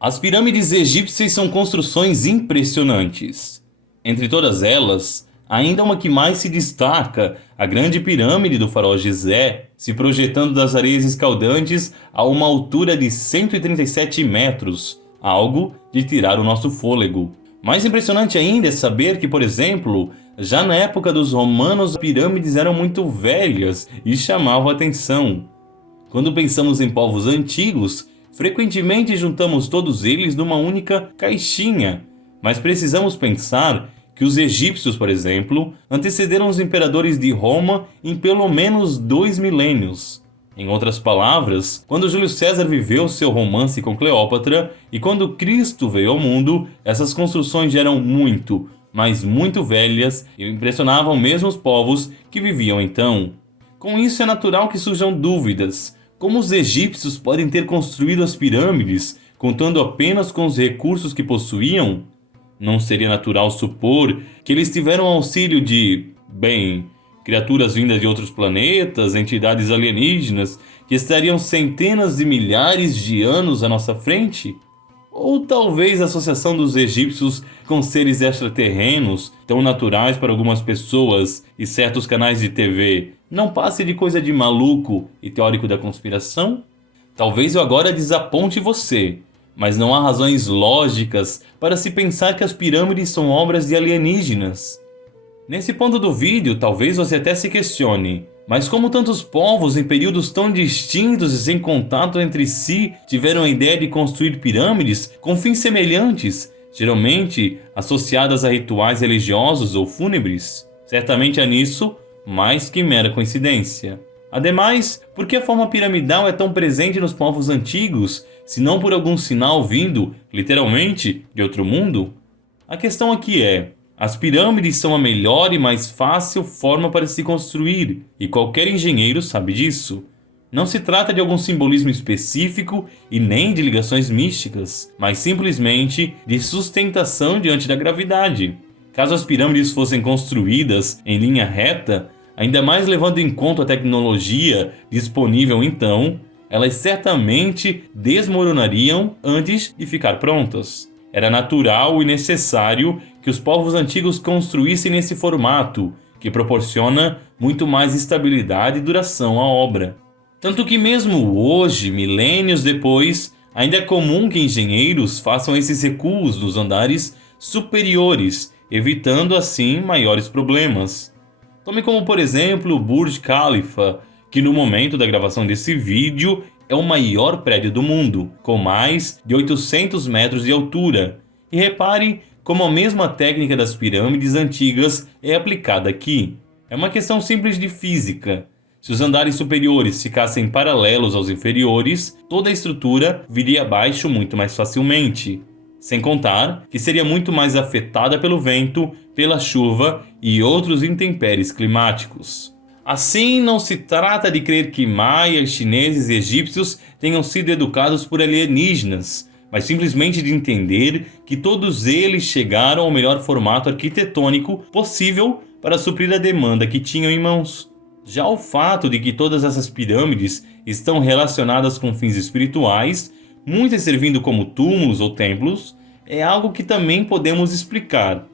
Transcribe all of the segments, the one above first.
As pirâmides egípcias são construções impressionantes. Entre todas elas, ainda uma que mais se destaca, a grande pirâmide do faraó Gizé, se projetando das areias escaldantes a uma altura de 137 metros, algo de tirar o nosso fôlego. Mais impressionante ainda é saber que, por exemplo, já na época dos romanos, as pirâmides eram muito velhas e chamavam a atenção. Quando pensamos em povos antigos, frequentemente juntamos todos eles numa única caixinha, mas precisamos pensar que os egípcios, por exemplo, antecederam os imperadores de Roma em pelo menos 2 milênios. Em outras palavras, quando Júlio César viveu seu romance com Cleópatra e quando Cristo veio ao mundo, essas construções já eram muito, mas muito velhas e impressionavam mesmo os povos que viviam então. Com isso é natural que surjam dúvidas. Como os egípcios podem ter construído as pirâmides contando apenas com os recursos que possuíam? Não seria natural supor que eles tiveram auxílio de, criaturas vindas de outros planetas, entidades alienígenas que estariam centenas de milhares de anos à nossa frente? Ou talvez a associação dos egípcios com seres extraterrenos, tão naturais para algumas pessoas e certos canais de TV, não passe de coisa de maluco e teórico da conspiração? Talvez eu agora desaponte você, mas não há razões lógicas para se pensar que as pirâmides são obras de alienígenas. Nesse ponto do vídeo, talvez você até se questione, mas como tantos povos em períodos tão distintos e sem contato entre si tiveram a ideia de construir pirâmides com fins semelhantes, geralmente associadas a rituais religiosos ou fúnebres? Certamente há nisso mais que mera coincidência. Ademais, por que a forma piramidal é tão presente nos povos antigos, se não por algum sinal vindo, literalmente, de outro mundo? A questão aqui é: as pirâmides são a melhor e mais fácil forma para se construir, e qualquer engenheiro sabe disso. Não se trata de algum simbolismo específico e nem de ligações místicas, mas simplesmente de sustentação diante da gravidade. Caso as pirâmides fossem construídas em linha reta, ainda mais levando em conta a tecnologia disponível então, elas certamente desmoronariam antes de ficar prontas. Era natural e necessário que os povos antigos construíssem nesse formato, que proporciona muito mais estabilidade e duração à obra. Tanto que mesmo hoje, milênios depois, ainda é comum que engenheiros façam esses recuos nos andares superiores, evitando assim maiores problemas. Tome como por exemplo o Burj Khalifa, que no momento da gravação desse vídeo é o maior prédio do mundo, com mais de 800 metros de altura. E repare como a mesma técnica das pirâmides antigas é aplicada aqui. É uma questão simples de física. Se os andares superiores ficassem paralelos aos inferiores, toda a estrutura viria abaixo muito mais facilmente. Sem contar que seria muito mais afetada pelo vento, pela chuva e outros intempéries climáticos. Assim, não se trata de crer que maias, chineses e egípcios tenham sido educados por alienígenas, mas simplesmente de entender que todos eles chegaram ao melhor formato arquitetônico possível para suprir a demanda que tinham em mãos. Já o fato de que todas essas pirâmides estão relacionadas com fins espirituais, muitas servindo como túmulos ou templos, é algo que também podemos explicar.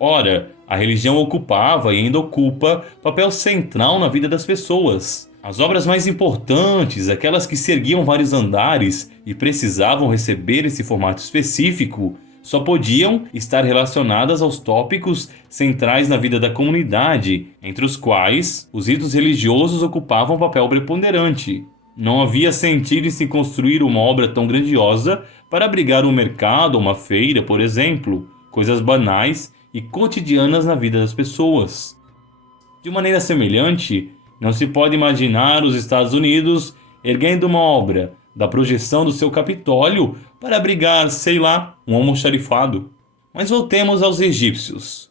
Ora, a religião ocupava e ainda ocupa papel central na vida das pessoas. As obras mais importantes, aquelas que se erguiam vários andares e precisavam receber esse formato específico, só podiam estar relacionadas aos tópicos centrais na vida da comunidade, entre os quais os ritos religiosos ocupavam um papel preponderante. Não havia sentido em se construir uma obra tão grandiosa para abrigar um mercado ou uma feira, por exemplo, coisas banais e cotidianas na vida das pessoas. De maneira semelhante, não se pode imaginar os Estados Unidos erguendo uma obra da projeção do seu Capitólio para abrigar, um almoxarifado. Mas voltemos aos egípcios.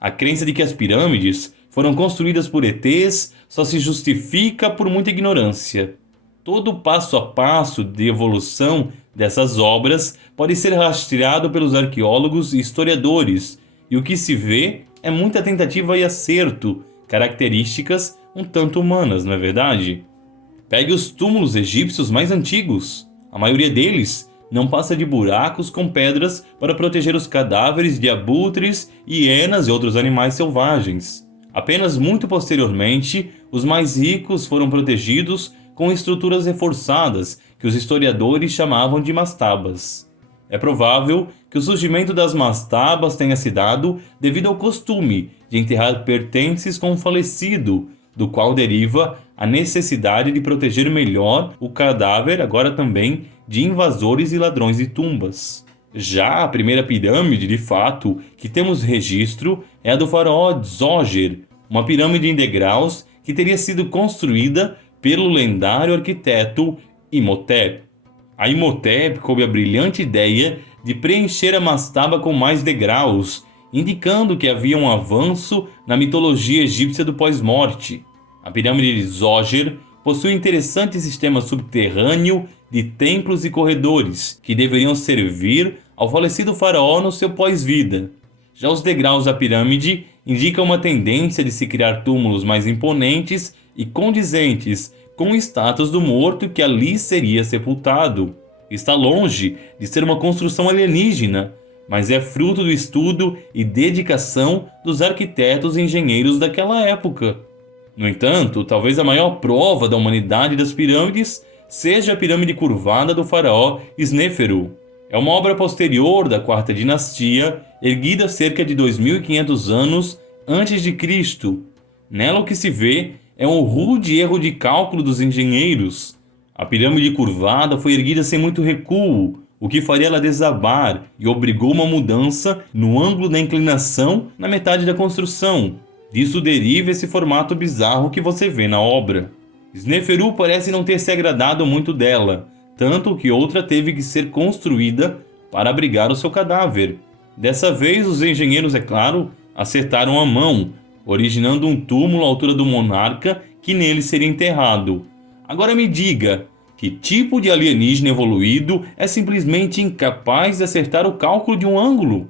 A crença de que as pirâmides foram construídas por ETs só se justifica por muita ignorância. Todo o passo a passo de evolução dessas obras pode ser rastreado pelos arqueólogos e historiadores, e o que se vê é muita tentativa e acerto, características um tanto humanas, não é verdade? Pegue os túmulos egípcios mais antigos. A maioria deles não passa de buracos com pedras para proteger os cadáveres de abutres, hienas e outros animais selvagens. Apenas muito posteriormente, os mais ricos foram protegidos com estruturas reforçadas que os historiadores chamavam de mastabas. É provável que o surgimento das mastabas tenha se dado devido ao costume de enterrar pertences com o falecido, do qual deriva a necessidade de proteger melhor o cadáver, agora também de invasores e ladrões de tumbas. Já a primeira pirâmide, de fato, que temos registro é a do faraó Djoser, uma pirâmide em degraus que teria sido construída pelo lendário arquiteto Imhotep. A Imhotep coube a brilhante ideia de preencher a mastaba com mais degraus, indicando que havia um avanço na mitologia egípcia do pós-morte. A pirâmide de Djoser possui um interessante sistema subterrâneo de templos e corredores, que deveriam servir ao falecido faraó no seu pós-vida. Já os degraus da pirâmide indicam uma tendência de se criar túmulos mais imponentes e condizentes com o status do morto que ali seria sepultado. Está longe de ser uma construção alienígena, mas é fruto do estudo e dedicação dos arquitetos e engenheiros daquela época. No entanto, talvez a maior prova da humanidade das pirâmides seja a pirâmide curvada do faraó Sneferu. É uma obra posterior da quarta dinastia, erguida cerca de 2.500 anos antes de Cristo. Nela o que se vê é um rude erro de cálculo dos engenheiros. A pirâmide curvada foi erguida sem muito recuo, o que faria ela desabar e obrigou uma mudança no ângulo da inclinação na metade da construção. Disso deriva esse formato bizarro que você vê na obra. Sneferu parece não ter se agradado muito dela, tanto que outra teve que ser construída para abrigar o seu cadáver. Dessa vez, os engenheiros, é claro, acertaram a mão, originando um túmulo à altura do monarca que nele seria enterrado. Agora me diga, que tipo de alienígena evoluído é simplesmente incapaz de acertar o cálculo de um ângulo?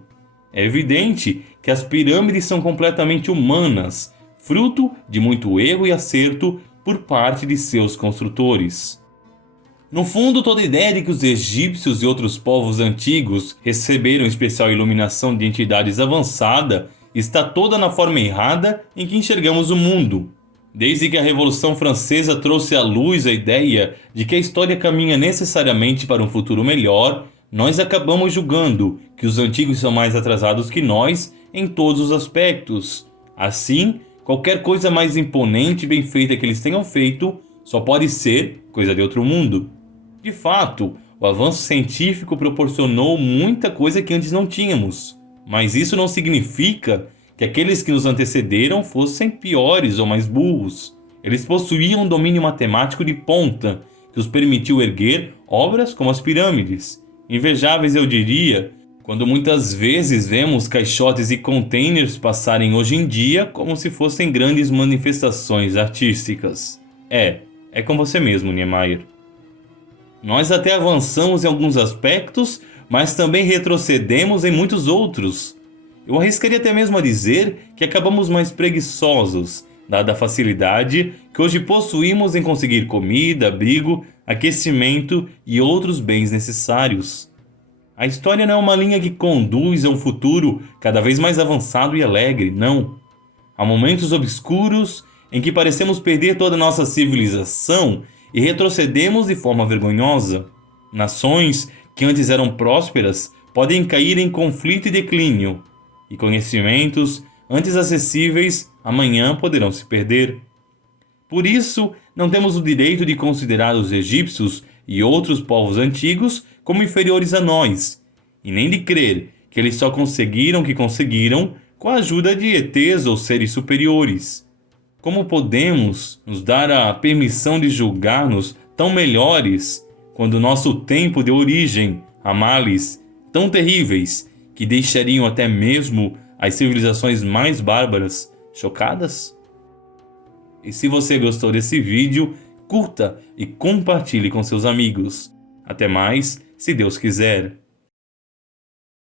É evidente que as pirâmides são completamente humanas, fruto de muito erro e acerto por parte de seus construtores. No fundo, toda a ideia de que os egípcios e outros povos antigos receberam especial iluminação de entidades avançada está toda na forma errada em que enxergamos o mundo. Desde que a Revolução Francesa trouxe à luz a ideia de que a história caminha necessariamente para um futuro melhor, nós acabamos julgando que os antigos são mais atrasados que nós em todos os aspectos. Assim, qualquer coisa mais imponente e bem feita que eles tenham feito só pode ser coisa de outro mundo. De fato, o avanço científico proporcionou muita coisa que antes não tínhamos, mas isso não significa que aqueles que nos antecederam fossem piores ou mais burros. Eles possuíam um domínio matemático de ponta que os permitiu erguer obras como as pirâmides. Invejáveis, eu diria, quando muitas vezes vemos caixotes e containers passarem hoje em dia como se fossem grandes manifestações artísticas. É com você mesmo, Niemeyer. Nós até avançamos em alguns aspectos, mas também retrocedemos em muitos outros. Eu arriscaria até mesmo a dizer que acabamos mais preguiçosos, dada a facilidade que hoje possuímos em conseguir comida, abrigo, aquecimento e outros bens necessários. A história não é uma linha que conduz a um futuro cada vez mais avançado e alegre, não. Há momentos obscuros em que parecemos perder toda a nossa civilização e retrocedemos de forma vergonhosa. Nações que antes eram prósperas podem cair em conflito e declínio, e conhecimentos antes acessíveis amanhã poderão se perder. Por isso, não temos o direito de considerar os egípcios e outros povos antigos como inferiores a nós, e nem de crer que eles só conseguiram o que conseguiram com a ajuda de ETs ou seres superiores. Como podemos nos dar a permissão de julgar-nos tão melhores quando nosso tempo deu origem a males tão terríveis que deixariam até mesmo as civilizações mais bárbaras chocadas? E se você gostou desse vídeo, curta e compartilhe com seus amigos. Até mais, se Deus quiser.